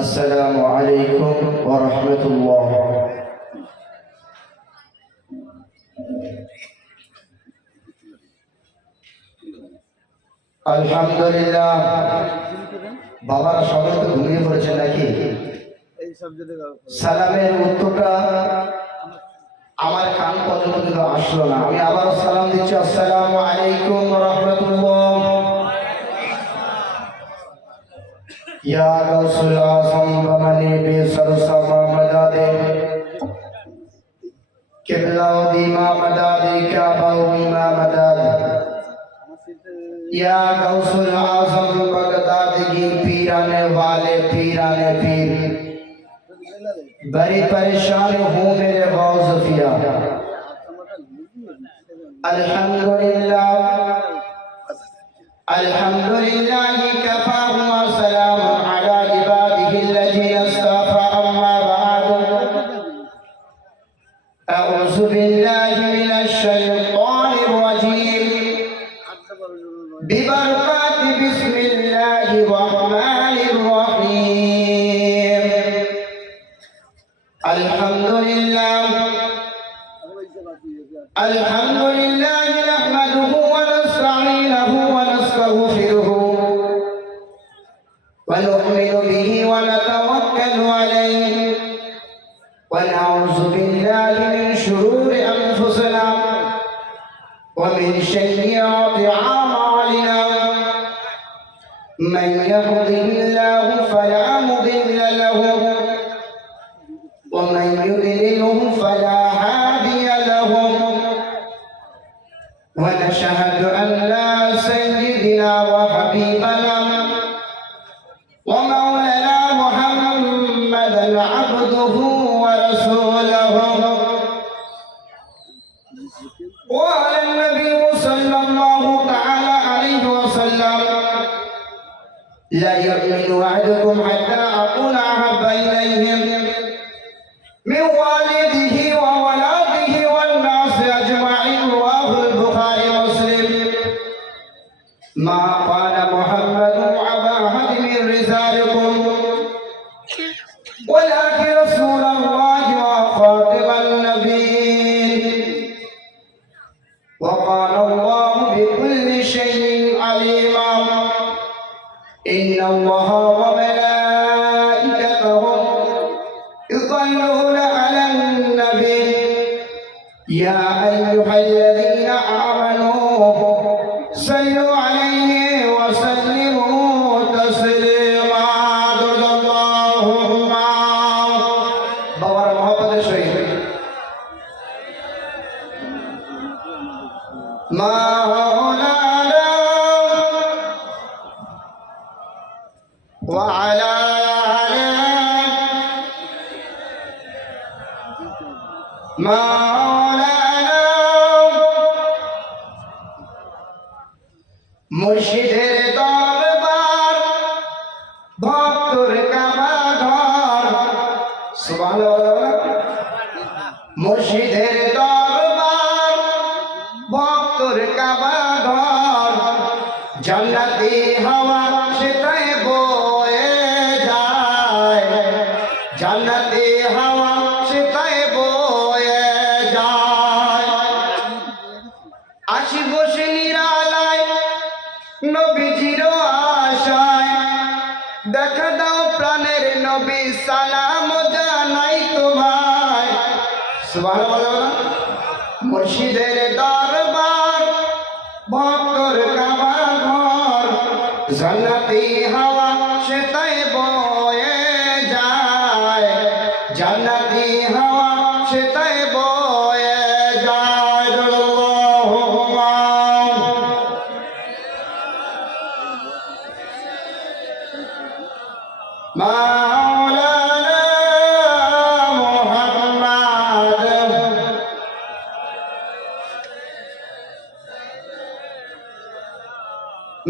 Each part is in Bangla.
আসসালামু আলাইকুম ওয়া রাহমাতুল্লাহ। আলহামদুলিল্লাহ। বাবারা সবাই তো ঘুমিয়ে পড়েছেন নাকি? সালামের উত্তরটা আমার কান পর্যন্ত কিন্তু আসলো না। আমি আবার সালাম দিচ্ছি, আসসালামু আলাইকুম ওয়া রাহমাতুল্লাহ। ইয়া রাসূল আযম বামানি বেসর সামা মাদাদে কিবলা দিমা মাদাদে কাবা দিমা মাদাদ या गौसुल आजम बगदाद की पीराने वाले पीराने पीर बड़ी परेशान हूँ मेरे गौसफिया। अल्हम्दुलिल्लाह अल्हम्दुलिल्लाह कफा व सलाम अला इबादिही अल्लज़ीना इस्तफ़ा अम्मा बाद अऊज़ु बिल्लाहि मिनश शैतानिर रजीम बिबरकात बिस्मिल्लाहिर रहमानिर रहीम। अल्हम्दुलिल्लाह अल्हम्दुलिल्लाह नहमदुहु व नस्तईनुहु व नस्तगफिरुहु व नु'मिनु बिही व नतवक्कलु अलैहि व नऊज़ु बिल्लाहि मिन शुरूरि अनफुसिना व मिन सय्यिआति अअमालिना। من يهده الله فلا مضل له ومن يضلله فلا هادي له ونشهد أن لا سيدنا وحبيبنا ومولانا محمدا عبده ورسوله وعلى النبي صلى الله تعالى عليه وسلم لا يؤمن أحدكم حتى أكون أحب إليهم من والده وولده والناس أجمعين. رواه البخاري ومسلم. ما قال محمد أبا أحد من رجالكم ولكن رسول الله وخاتم النبيين وقال الله بكل شيء عليما. إن الله وملائكته يصلون على النبي يا أيها الذين آمنوا صلوا عليه وسلموا تسليما. اللهم بابا محمد شريف مولانا وعلى مولانا মুর্শিদের দরবার ভক্তর কাবা ঘর। সুবহানাল্লাহ। মুর্শিদের দরবার ভক্তর কাবা ঘর। জান্নাতি হাওয়া সেটাই বয়ে যায়, জান্নাতি হাওয়া সেটাই বয়ে যায়। আসি বসে নিরালায় নবীজির আশায়, দেখা দাও প্রাণের নবী সালাম জানাই তোমায়। সুবহানাল্লাহ। মুর্শিদের দরবার ভক্তর কাবা ঘর। জান্নাতি হাওয়া সেটাই বয়ে যায়, জান্নাতি হাওয়া সেটাই বয়ে যায়। আল্লাহুম্মা মাওলানা মুহাম্মদ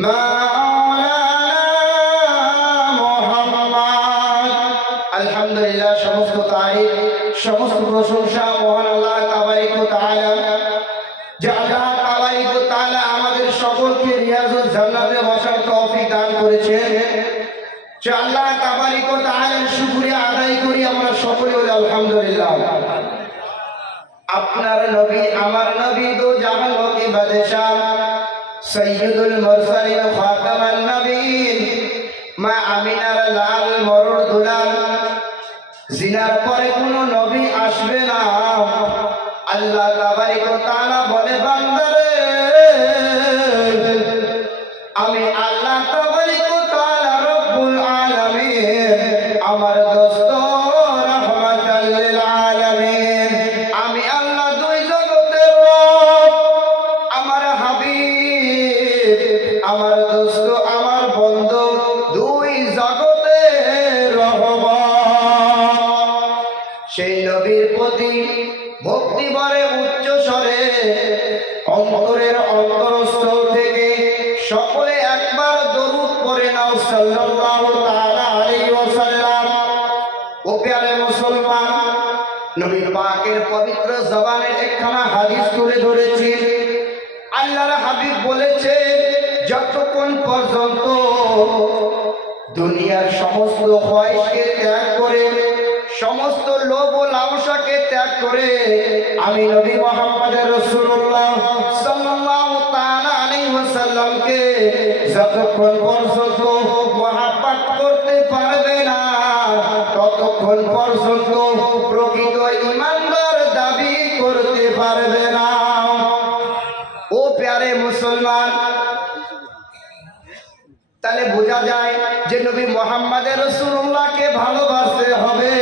মাওলানা মুহাম্মদ। আলহামদুলিল্লাহ। সমস্ত তারিফ সমস্ত প্রশংসা মহান আল্লাহ তাবারক ওয়া তাআলা। যে আল্লাহ তাবারক ওয়া তাআলা আমাদের সকলকে রিয়াজুল জান্নাতে বসার তৌফিক দান করেছেন। যে আল্লাহ তাবারক ওয়া তাআলার শুকরিয়া আদায় করি আমরা সকলে বলি আলহামদুলিল্লাহ। আপনার নবী আমার নবী দো জাহান কে বাদশা সৈয়দুল মুরসালিন খাতামান নবীন মা আমিনার লাল মরুর দুলাল, জিনার পরে কোনো নবী আসবে না। আল্লাহ তাবারক ওয়া তাআলা বলে বান্দারে আমি আল্লাহ তাবারক ওয়া তাআলা রব্বুল আলামিন আমার দোস্ত রাহমাতাল লিল আলামিন, আমি আল্লাহ দুই জগতের রব, আমার হাবিব আমার দোস্ত আমার বন্ধু দুই জগতের রহমান। সেই নবীর প্রতি ভক্তি ভরে উচ্চ স্বরে অন্তরের অন্তরস্থল থেকে সকলে একবার দরুদ পড়ে নাও সাল্লাল্লাহু তাআলা আলাইহি ওয়াসাল্লাম। ও প্যারে মুসলমান, নবী পাকের পবিত্র জবানের একখানা হাদিস তুলে ধরেছি। আল্লাহর হাবিব বলেছে যতক্ষণ পর্যন্ত দুনিয়ার সমস্ত খয়েশকে ত্যাগ করে সমস্ত লোভ ও লালসাকে ত্যাগ করে আমি নবী মুহাম্মদ রাসূলুল্লাহ সাল্লাল্লাহু তাআলা আলাইহি ওয়াসাল্লামকে যতক্ষণ পর্যন্ত মহব্বত করতে পারবে না ততক্ষণ পর্যন্ত প্রকৃত ঈমানদার দাবি করতে পারবে না। ও প্যারে মুসলমান, তাহলে বোঝা যায় যে নবী মুহাম্মদ রাসূলুল্লাহকে ভালোবাসতে হবে।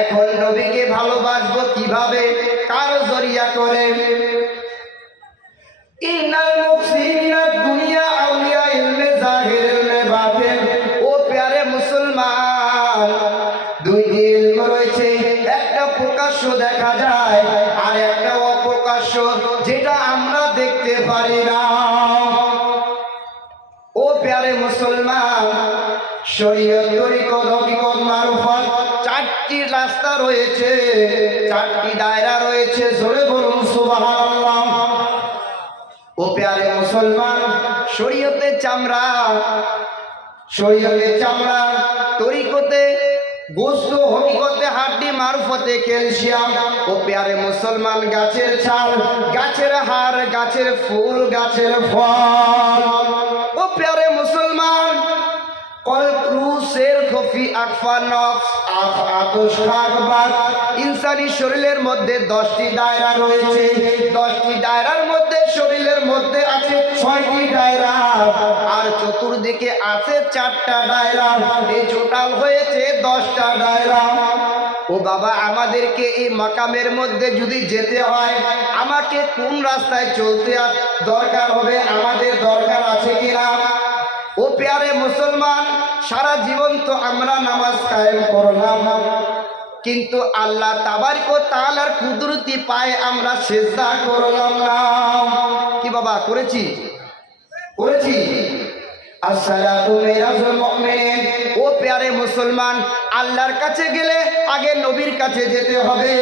এখন নবীকে ভালোবাসবো কিভাবে, কার জরিয়া করে? ইন্নাল মুহসিনিনা দুনিয়া আউলিয়া ইলমে জাহির ইলমে বাতিন। ও প্যারে মুসলমান, দুই ইলম রয়েছে, একটা প্রকাশ্য দেখা যায় আর একটা অপ্রকাশ্য যেটা আমরা দেখতে পারি না। ও প্যারে মুসলমান, শরীয়ত তরিকত হকিকত মারফত চারটি রাস্তা রয়েছে, চারটি দায়রা রয়েছে, জোরে বলুন সুবহানাল্লাহ। ও প্যারে মুসলমান, শরীয়তে চামড়া, শরীয়তে চামড়া, তরিকতে গোশত, হকিকতে হাড্ডি, মারফতে ক্যালসিয়াম। ও প্যারে মুসলমান, গাছের ছাল, গাছের হাড়, গাছের ফুল, গাছের ফল। ও প্যারে মুসলমান, ইনসানি শরীরের মধ্যে 10টি দায়রা রয়েছে, 10টি দায়রার মধ্যে শরীরের মধ্যে আছে 6টি দায়রা আর চতুর্দিকে আছে 4টা দায়রা, এই টোটাল হয়েছে 10টা দায়রা। ও বাবা, আমাদেরকে এই মাকামের মধ্যে যদি যেতে হয় আমাকে কোন রাস্তায় চলতে দরকার হবে, আমাদের দরকার আছে কিনা? ও প্যারে মুসলমান, সারা জীবন তো আমরা নামাজ কায়েম করলাম, কিন্তু আল্লাহ তাবারক ওয়া তাআলার কুদরতি পায়ে আমরা সিজদা করলাম না। কি বাবা করেছি? করেছি। আসসালাতু মিরাজুল মুমিনিন। ও প্যারে মুসলমান, আল্লাহর কাছে গেলে আগে নবীর কাছে যেতে হবে,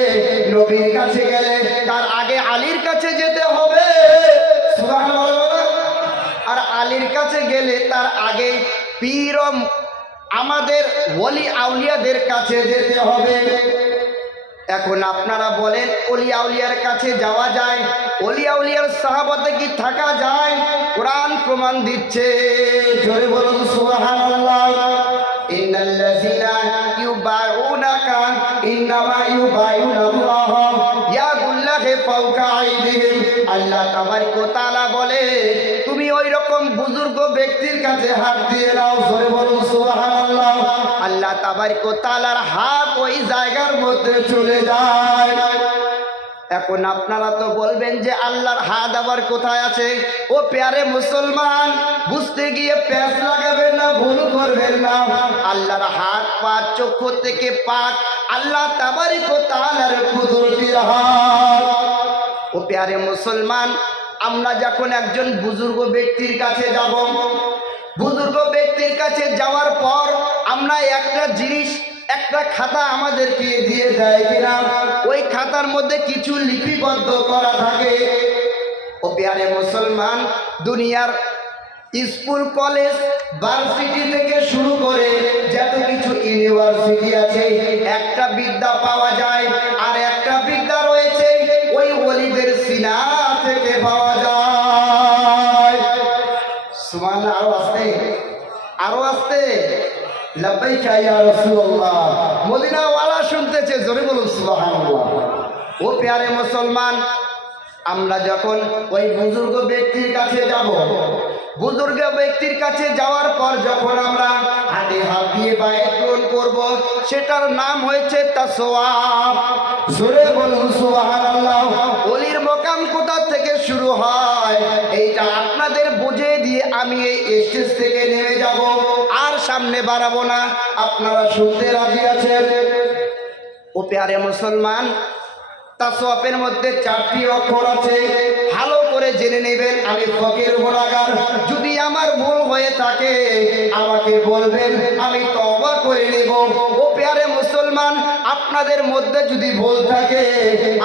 নবীর কাছে গেলে তার আগে আলীর কাছে যেতে হবে, সুবহানাল্লাহ। আর আলীর কাছে গেলে তার আগে পীর আমাদের ওলি আউলিয়াদের কাছে যেতে হবে। এখন আপনারা বলেন ওলি আউলিয়ার কাছে যাওয়া যায়? ওলি আউলিয়ার সাহাবাতে কি থাকা যায়? কোরআন প্রমাণ দিচ্ছে, জোরে বলুন সুবহানাল্লাহ। ইন্নাল্লাযীনা ইউবাইউনাকা ইন্নামা ইউবাইউনাল্লাহ ইয়াদুল্লাহি ফাওকা আইদিহিম। আল্লাহ তাবারক ওয়া তাআলা বলে তুমি ওই রকম বুজুর্গ ব্যক্তির কাছে হাত দিয়ে নাও, জোরে বলুন সুবহানাল্লাহ। আল্লাহ তাবারক ওয়া তাআলার হাত ওই জায়গার মধ্যে চলে যায়। এখন আপনারা তো বলবেন যে আল্লাহর হাত আবার কোথায় আছে? ও প্যারে মুসলমান, বুঝতে গিয়ে প্যাঁচ লাগাবেন না, ভুল করবেন না। আল্লাহর হাত 5 চক্ষু থেকে পাক, আল্লাহ তাবারক ওয়া তাআলার কুদরতির হাত। ও প্যারে মুসলমান, আমরা যখন একজন বুজুর্গ ব্যক্তির কাছে যাব, বুজুর্গ ব্যক্তির কাছে যাওয়ার পর আমরা একটা জিনিস, একটা খাতা আমাদেরকে দিয়ে দেয় কিনা? ওই খাতার মধ্যে কিছু লিপিবদ্ধ করা থাকে। ও প্যারে মুসলমান, দুনিয়ার স্কুল কলেজ ভার্সিটি থেকে শুরু করে যত কিছু ইউনিভার্সিটি আছে, একটা বিদ্যা পাওয়া যায় আর একটা বিদ্যা রয়েছে ওই ওলিদের সিনা থেকে পাওয়া যায়। সুবহানাল্লাহ। আরো আসতে লাব্বাইকা ইয়া রাসূলুল্লাহ। মদিনা ওয়ালা শুনতেছে, জোরে বলুন সুবহানাল্লাহ। ও প্যারে মুসলমান, আমরা যখন ওই বুজুর্গ ব্যক্তির কাছে যাব, বুজুর্গ ব্যক্তির কাছে যাওয়ার পর যখন আমরা হাতে হাত দিয়ে বায়াত গ্রহণ করব, সেটার নাম হয়েছে তাসওয়াব। জোরে বলুন সুবহানাল্লাহ। ওলির মকাম কোথা থেকে শুরু হয় এইটা আপনাদের বুঝিয়ে দিয়ে আমি এই স্টেজ থেকে নেমে যাব, আর সামনে বাড়াবো না। আপনারা শুনতে রাজি আছেন? ও প্যারে মুসলমান, তাসওয়াফের মধ্যে 4টি অক্ষর আছে, ভালো করে জেনে নেবেন। আমি ফকির গুনাহগার, যদি আমার ভুল হয়ে থাকে আমাকে বলবেন, আমি তওবা করে নেব। ও প্যারে মুসলমান, আপনাদের মধ্যে যদি ভুল থাকে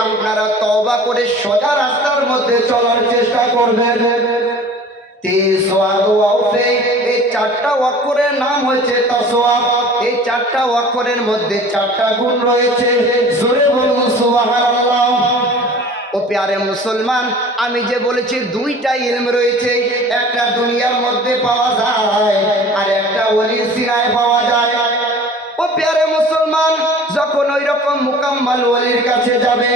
আপনারা তওবা করে সোজা রাস্তার মধ্যে চলার চেষ্টা করবেন। এই 4টা অক্ষরের নাম হয়েছে তাসওয়াব। এই 4টা অক্ষরের মধ্যে 4টা গুণ রয়েছে। জোরে বলুন সুবহানাল্লাহ। ও প্যারে মুসলমান, আমি যে বলেছি 2টা ইলম রয়েছে, একটা দুনিয়ার মধ্যে পাওয়া যায় আর একটা ওলির সিনায় পাওয়া যায়। ও প্যারে মুসলমান, যখন ওই রকম মুকাম্মাল ওলির কাছে যাবে,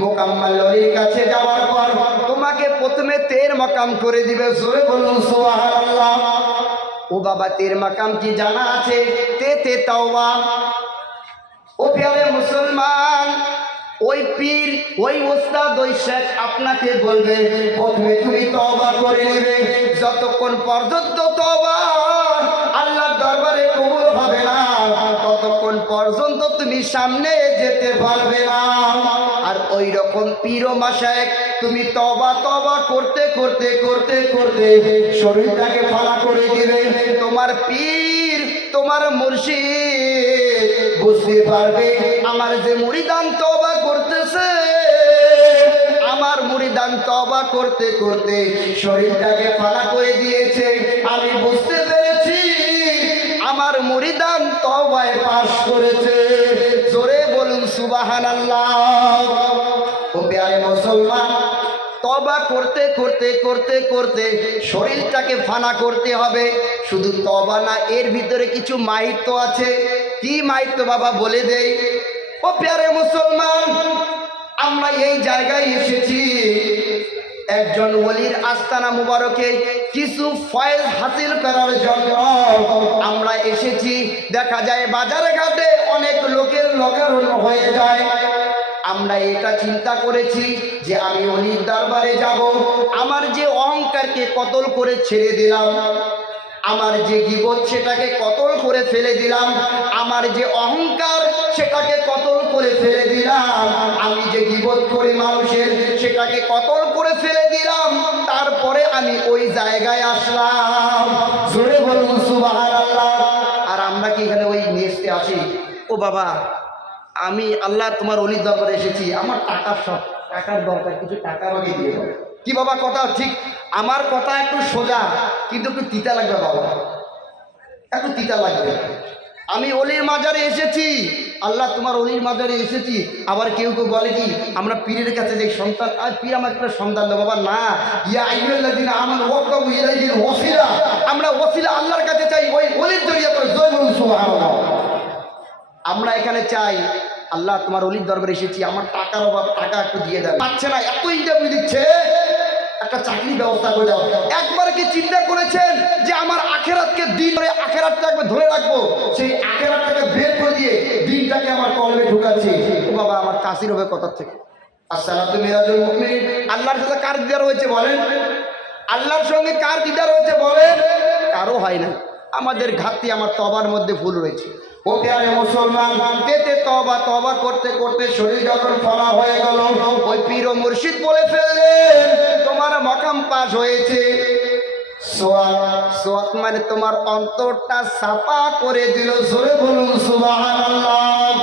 মুকাম্মাল ওলির কাছে যাওয়ার পর তোমাকে প্রথমে 13 মাকাম করে দিবে। জোরে বলুন সুবহানাল্লাহ। ও বাবা, 13 মাকাম কি জানা আছে? তে তাওবা। ও প্যারে মুসলমান, ওই পীর, ওই ওস্তাদ, ওই শেখ আপনাকে বলবে প্রথমে তুমি তওবা করে নেবে। যতক্ষণ পর্যন্ত তওবা আল্লাহর দরবারে কবুল হবে না, ততক্ষণ পর্যন্ত তুমি সামনে যেতে পারবে না। আর ওই রকম পীর ও মাশায়েখ, তুমি তওবা করতে করতে করতে করতে শরীরটাকে ফালা করে দিবে। তোমার পীর, তোমার মুর্শিদ বুঝতে পারবে আমার যে মুরিদান তওবা করতেছে, আমার মুরিদান তওবা করতে করতে শরীরটাকে ফালা করে দিয়েছে। আমি বুঝতে পেরেছি আমার মুরিদান তওবায় পাশ করেছে। জোরে বলুন সুবহানাল্লাহ। ও প্যারে মুসলমান, তওবা করতে করতে করতে করতে শরীরটাকে ফানা করতে হবে। শুধু তওবা না, এর ভিতরে কিছু মাহিত্য আছে। কি মাহিত্য বাবা বলে দেই? ও প্যারে মুসলমান, আমরা এই জায়গায় এসেছি একজন ওলির আস্তানা মুবারকে কিছু ফয়েজ হাসিল করার জন্য। আমরা এসেছি, দেখা যায় বাজারে ঘাটে অনেক লোকের লোকারণ হয়ে যায়। আমরা এটা চিন্তা করেছি যে আমি ওলির দরবারে যাব, আমার যে অহংকারকে কতল করে ছেড়ে দিলাম, আমার যে গীবত সেটাকে কতল করে ফেলে দিলাম, আমার যে অহংকার সেটাকে কতল করে ফেলে দিলাম, আমি যে গীবত করি মানুষের সেটাকে কতল করে ফেলে দিলাম। তারপরে আমি ওই জায়গায় আসলাম। জোরে বলুন সুবহানাল্লাহ। আর আমরা কি এখানে ওই নেস্টে আসি? ও বাবা, আমি আল্লাহ তোমার ওলির দরবারে এসেছি, আমার টাকার দরকার, কিছু টাকা আমাকে দিয়ে দাও। কি বাবা কথা ঠিক? আমার কথা একটু সোজা, কিন্তু একটু তিতা লাগবে বাবা, একটু তিতা লাগবে। আমি ওলির মাজারে এসেছি, আল্লাহ তোমার ওলির মাজারে এসেছি। আবার কেউ কেউ বলে কি আমরা পীরের কাছে যে সন্তান, আর পীর আমার একটা সন্তান দাও। বাবা না, ইয়া আইয়ুহাল্লাযীনা আমানু ওয়াক্কাবু ইলাইহিল ওয়াসিলা, আমরা ওয়াসিলা আল্লাহর কাছে চাই, ওই ওলির জড়িয়ে করে। জয় বলুন সুবহানাল্লাহ। আমরা এখানে চাই আল্লাহ তোমার ওলির দরবারে এসেছি, আমার টাকার অভাব, টাকা একটু দিয়ে দেন। পাচ্ছে না, এত ইন্টারভিউ দিচ্ছে, একটা চাকরির ব্যবস্থা করে দাও। একবার কি চিন্তা করেছেন যে আমার আখেরাতকে দিন করে আখেরাতটাকে ধরে রাখবো, সেই আখেরাতটাকে বের করে দিয়ে দিনটাকে আমার কলবে ঢুকাচ্ছি। ও বাবা, আমার কাশির হবে কোথা থেকে? আসসালাতু মিরাজুল মুমিনিন। আল্লাহর সাথে কার দিদার হয়েছে বলেন? আল্লাহর সঙ্গে কার দিদার হয়েছে বলেন? কারো হয় না। আমাদের ঘাটতি, আমার তওবার মধ্যে ভুল রয়েছে। ও প্যারে মুসলমান, পেতে তওবা করতে করতে শরীর যখন ফানা হয়ে গেল, ওই পীর ও মুর্শিদ বলে ফেললেন তোমার মাকাম পাস হয়েছে। সোয়াত মানে তোমার অন্তরটা সাফা করে দিল। জোরে বলুন সুবহানাল্লাহ।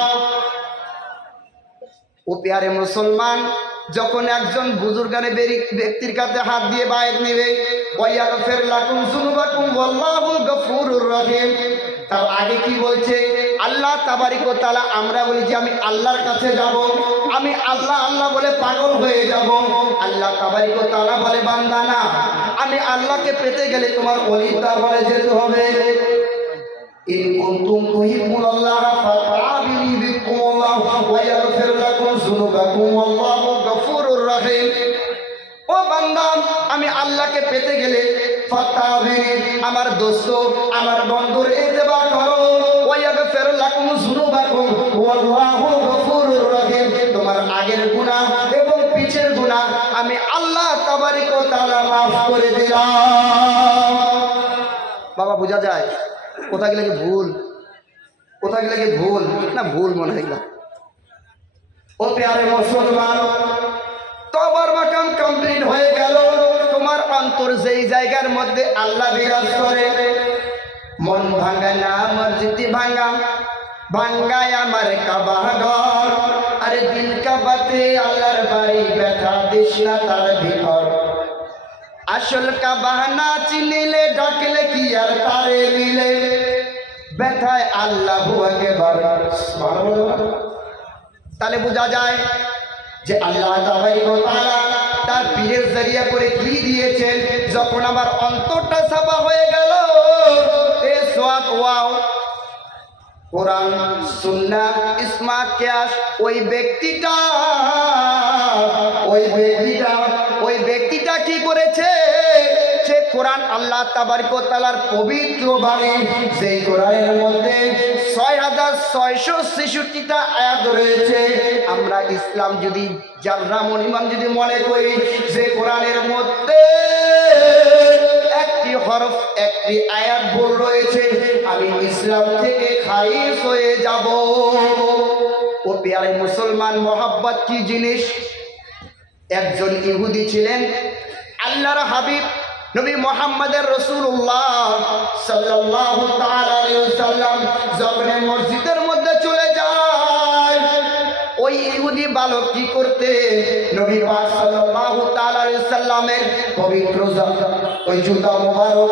ও প্যারে মুসলমান, যখন একজন বুজুর্গানে ব্যক্তির কাছে হাত দিয়ে বায়াত নেবে, ওয়ায়াগফির লাকুম যুনুবাকুম ওয়াল্লাহু গফুরুর রহিম, তার আগে কি বলছে? আল্লাহ তাবারক ওয়া তাআলা, আমরা বলি যে আমি আল্লাহর কাছে যাব, আমি আল্লাহ আল্লাহ বলে পাগল হয়ে যাব। আল্লাহ তাবারক ওয়া তাআলা বলে বান্দা না, আমি আল্লাহকে পেতে গেলে তোমার ওলির দরবারে যেতে হবে। ইন কুনতুম তুহিব্বুনাল্লাহ ফাত্তাবিনি বিকুমুল্লাহ ওয়া ইয়াগফির লাকুম যুনুবাকুম ওয়াল্লাহু গফুরুর রহিম। ও বান্দা, আমি আল্লাহকে পেতে গেলে ফাত্তাবিনি, আমার দোস্ত আমার বন্ধুর ইত্তেবা করো, ওয়া ইয়াগফির লাকুম যুনুবাকুম ওয়াল্লাহু গফুরুর রহিম। তোমার আগের গুনাহ এবং পিছের গুনাহ আমি আল্লাহ তাবারক ওয়া তাআলা মাফ করে দিলাম। বাবা বোঝা যায় কোথা গেলে কি ভুল, কোথা গেলে কি ভুল না? ভুল মনে হয় না। ও প্যারে মুসলমান, তওবার মাকাম কমপ্লিট হয়ে গেল। তোমার অন্তর যেই জায়গার মধ্যে আল্লাহ বিরাজ করে, মন ভাঙা না মসজিদ ভাঙা, ভাঙ্গায় আমার কাবা ঘর, আরে দিল কাবাতে আল্লাহর বাড়ি, ব্যথা দিস না তার ভিতর। আসল কাবা না চিনিলে ডাকলে কি আর তারে মিলে, ব্যথায় আল্লাহু আকবার। তাহলে বোঝা যায় যে আল্লাহ তাবারক ওয়া তাআলা তার পীরের জরিয়া করে কি দিয়েছেন। যখন আমার অন্তরটা সাফা হয়ে গেল, সোয়াত ওয়াও কোরআন সুন্নাহ ইসমা কিয়াস, ওই ব্যক্তিটা কি করেছে? সে কোরআন আল্লাহ তাবারক ওয়া তাআলার পবিত্র বাণী, সেই কোরআনের মধ্যে 6666টা আয়াত রয়েছে। আমরা ইসলাম যদি যারা মনিমান যদি মনে করি যে কোরআনের মধ্যে একটি হরফ একটি আয়াত ভুল রয়েছে, আমি ইসলাম থেকে খারিজ হয়ে যাব। ও প্যারে মুসলমান, মোহাব্বত কি জিনিস? একজন ইহুদি ছিলেন, আল্লাহর হাবিব নবী মুহাম্মদের রাসূলুল্লাহ সাল্লাল্লাহু তাআলা আলাইহি ওয়াসাল্লাম যখন মসজিদের মধ্যে চলে যায়, ওই ইহুদি বালক কি করতে? নবী পাক সাল্লাল্লাহু তাআলা আলাইহি ওয়াসাল্লামের পবিত্র ওই জুতা মোবারক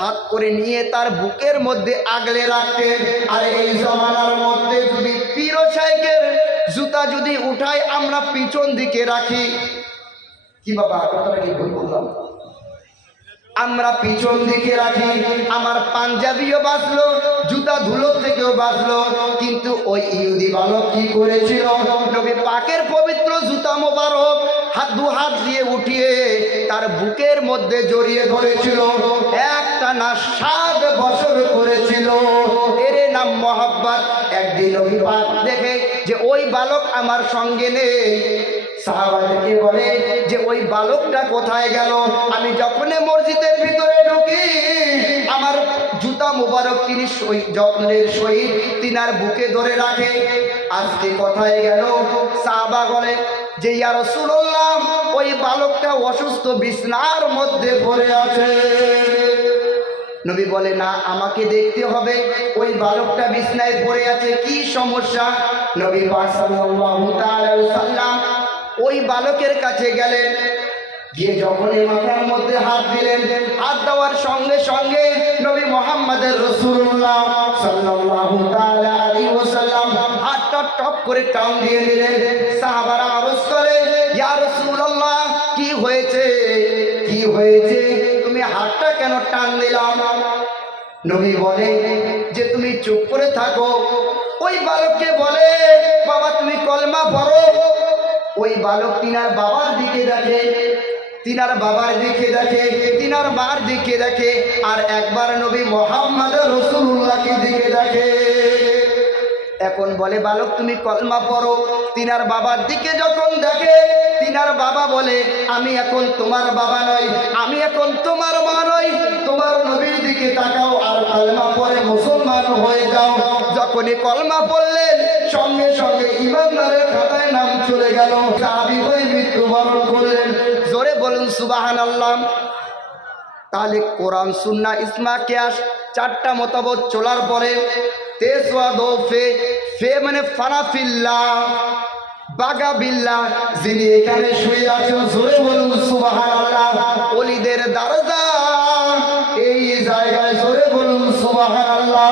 হাত করে নিয়ে তার বুকের মধ্যে আগলে রাখতেন। আর এই জমানার মধ্যে যদি পীর সাহেবের জুতা যদি উঠাই আমরা পিছন দিকে রাখি, কি বাবা কথাটা কি ভুল বললাম? আমরা পিছন দিকে রাখি, আমার পাঞ্জাবিও বাঁচলো, জুতা ধুলো থেকেও বাঁচলো। কিন্তু ওই ইহুদি বালক কি করেছিল? নবী পাকের পবিত্র জুতা মোবারক দু হাত দিয়ে উঠিয়ে তার বুকের মধ্যে জড়িয়ে ধরেছিল, একটা না 7 বছর করেছিল। এর নাম মোহাব্বত। একদিন নবী পাক দেখে যে ওই বালক আমার সঙ্গে নেই, সাহাবাদেরকে বলে যে ওই বালকটা কোথায় গেল? আমি যখন মসজিদের ভিতরে ঢুকি, আমার জুতা মুবারক তিনি যত্নের সহিত তিনার বুকে ধরে রাখে। আজকে কোথায় গেল? সাহাবা বলে যে ইয়া রাসূলুল্লাহ, ওই বালকটা অসুস্থ, বিছনার মধ্যে পড়ে আছে। নবী বলে না, আমাকে দেখতে হবে ওই বালকটা বিছনায় পড়ে আছে, কি সমস্যা? নবী সাল্লাল্লাহু তাআলা আলাইহি ওয়াসাল্লাম ওই বালকের কাছে গেলেন, গিয়ে যখন মাথার মধ্যে হাত দিলেন, হাত দেওয়ার সঙ্গে সঙ্গে নবী মুহাম্মদের রাসূলুল্লাহ সাল্লাল্লাহু তাআলা আলাইহি ওয়াসাল্লাম হাতটা টপ করে টান দিয়ে দিলেন। সাহাবারা আরজ করে, ইয়া রাসূলুল্লাহ, কি হয়েছে, কি হয়েছে? তুমি হাতটা কেন টান দিলাম? নবী বলে যে তুমি চুপ করে থাকো। ওই বালককে বলে, বাবা তুমি কলমা পড়ো। ওই বালক তিনার বাবার দিকে দেখে, তিনার বাবার দিকে দেখে, তিনার মার দিকে দেখে, আর একবার নবী মুহাম্মদ রাসূলুল্লাহকে দিকে দেখে। এখন বলে, বালক তুমি কলমা পড়ো। তিনার বাবার দিকে যখন দেখে, তিনার বাবা বলে, আমি এখন তোমার বাবা নই, আমি এখন তোমার মা নই, তোমার নবীর দিকে তাকাও আর কলমা পড়ে মুসলমান হয়ে যাও। যখনই কলমা পড়লেন, সঙ্গে সঙ্গে ইমানদারের খাতায় নাম চলে গেল, সাহাবী হয়ে মৃত্যুবরণ করলেন। জোরে বলুন সুবহানাল্লাহ। তাহলে কোরআন সুন্নাহ ইসমা কিয়াস 4টা মতবাদ চলার পরে তেসওয়াদো ফে মানে ফানাফিল্লাহ, বাগা বিল্লাহ, যিনি এখানে শুয়ে আছেন জোরে বলুন সুবহানাল্লাহ। ওলিদের দরজা এই জায়গায়, জোরে বলুন সুবহানাল্লাহ।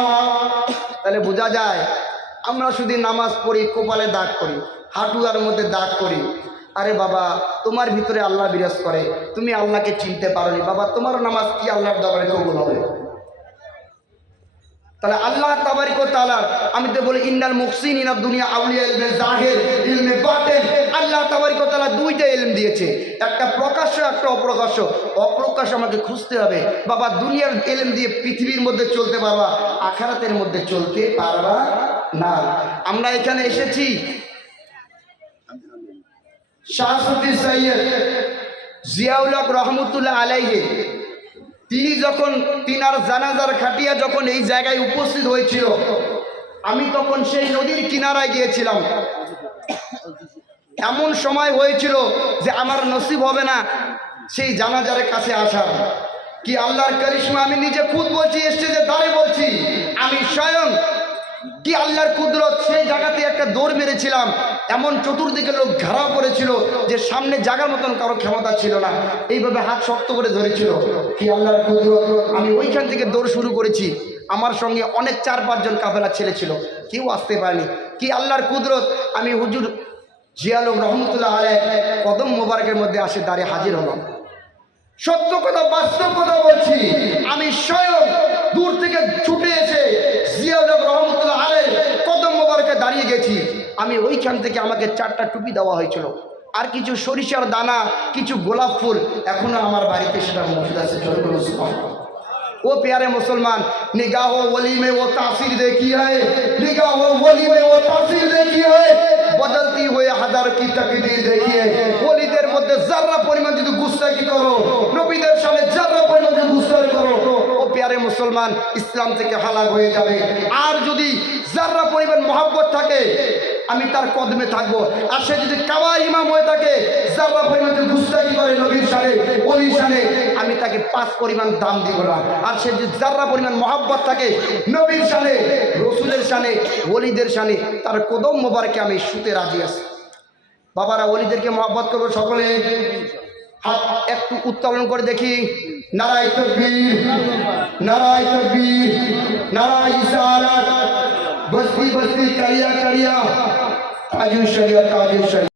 তাহলে বোঝা যায় আমরা শুধু নামাজ পড়ি, কপালে দাগ করি, হাঁটুয়ার মধ্যে দাগ করি। আরে বাবা, তোমার ভিতরে আল্লাহ বিরাজ করে, তুমি আল্লাহকে চিনতে পারোনি বাবা, তোমার নামাজ কি আল্লাহর দরবারে কবুল হবে? তাহলে আল্লাহ তাবারক ওয়া তাআলা, আমি তো বলি ইন্নাল মুহসিনিনা দুনিয়া আউলিয়া ইলমে জাহির ইলমে বাতিন। আল্লাহ তাবারক ওয়া তাআলা দুইটা ইলম দিয়েছে, একটা প্রকাশ্য একটা অপ্রকাশ্য। অপ্রকাশ্য আমাকে খুঁজতে হবে বাবা, দুনিয়ার ইলম দিয়ে পৃথিবীর মধ্যে চলতে পারবা, আখিরাতের মধ্যে চলতে পারবা না। আমরা এখানে এসেছি শাহসুফি সৈয়দ জিয়াউল হক রহমতুল্লাহ আলাইহি, তিনি যখন তিনার জানাজার খাটিয়া যখন এই জায়গায় উপস্থিত হয়েছিল, আমি তখন সেই নদীর কিনারায় গিয়েছিলাম। এমন সময় হয়েছিল যে আমার নসিব হবে না সেই জানাজার কাছে আসার। কি আল্লাহর কারিশমা, আমি নিজে খুদ বলছি, স্টেজে দাঁড়িয়ে বলছি, আমি স্বয়ং কি আল্লাহর কুদরত, সেই জায়গাতে একটা দৌড় মেরেছিলাম। এমন চতুর্দিকে লোক ঘেরাও করেছিল যে সামনে জাগার মতন কারো ক্ষমতা ছিল না, এইভাবে হাত শক্ত করে ধরেছিল। কি আল্লাহর কুদরত, আমি ওইখান থেকে দৌড় শুরু করেছি। আমার সঙ্গে অনেক 4-5 জন কাফেলা ছেলে ছিল, কেউ আসতে পারেনি। কি আল্লাহর কুদরত, আমি হুজুর জিয়াউল হক রহমতুল্লাহ আলাইহি কদম মোবারকের মধ্যে আসে দাঁড়িয়ে হাজির হলাম। সত্য কথা, বাস্তব কথা বলছি, আমি স্বয়ং দূর থেকে ছুটে এসে জিয়াউল হক রহমতুল্লাহ আলাইহি কদম মোবারকে দাঁড়িয়ে গেছি। আমি ওইখান থেকে আমাকে 4টা টুপি দেওয়া হয়েছিল, আর কিছু সরিষার দানা, কিছু গোলাপ ফুল, এখনো আমার বাড়িতে সেটা মজুদ আছে। वो प्यारे मुसलमान, निगाह वली में वो तासीर देखी है, निगाह वली में वो तासीर देखी है, बदलती हुए हजार की तकदीर देखी है। वलीদের মধ্যে যারা পরিমাণ যদি গুস্তাখি করো, নবীদের সামনে যারা পরিমাণ যদি গুস্তাখি করো, ও প্যারে মুসলমান ইসলাম থেকে হালাক হয়ে যাবে। আর যদি যারা পরিমাণ মহব্বত থাকে, আমি তার কদমে থাকবো। আর সে যদি কাবা ইমাম হয়ে থাকে, যারা পরিমাণ যদি গুস্তাখি করে নবীর শানে, ওলির শানে, আমি তাকে 5 পরিমাণ দাম দিব না। আর সে যদি যারা পরিমাণ মহব্বত থাকে নবীর শানে, রসুলের শানে, ওলিদের শানে, তার কদম মোবারকে আমি শুতে রাজি আছি। বাবারা, ওলিদেরকে মহব্বত করবো সকলে। হাত একটু উত্তোলন করে দেখি। নারায়ে তাকবীর, নারায়ে তাকবীর, নারায়ে ইসালাত, বস্তি বস্তি, কারিয়া কারিয়া, তাজুল শরিয়া, তাজুল শরিয়া।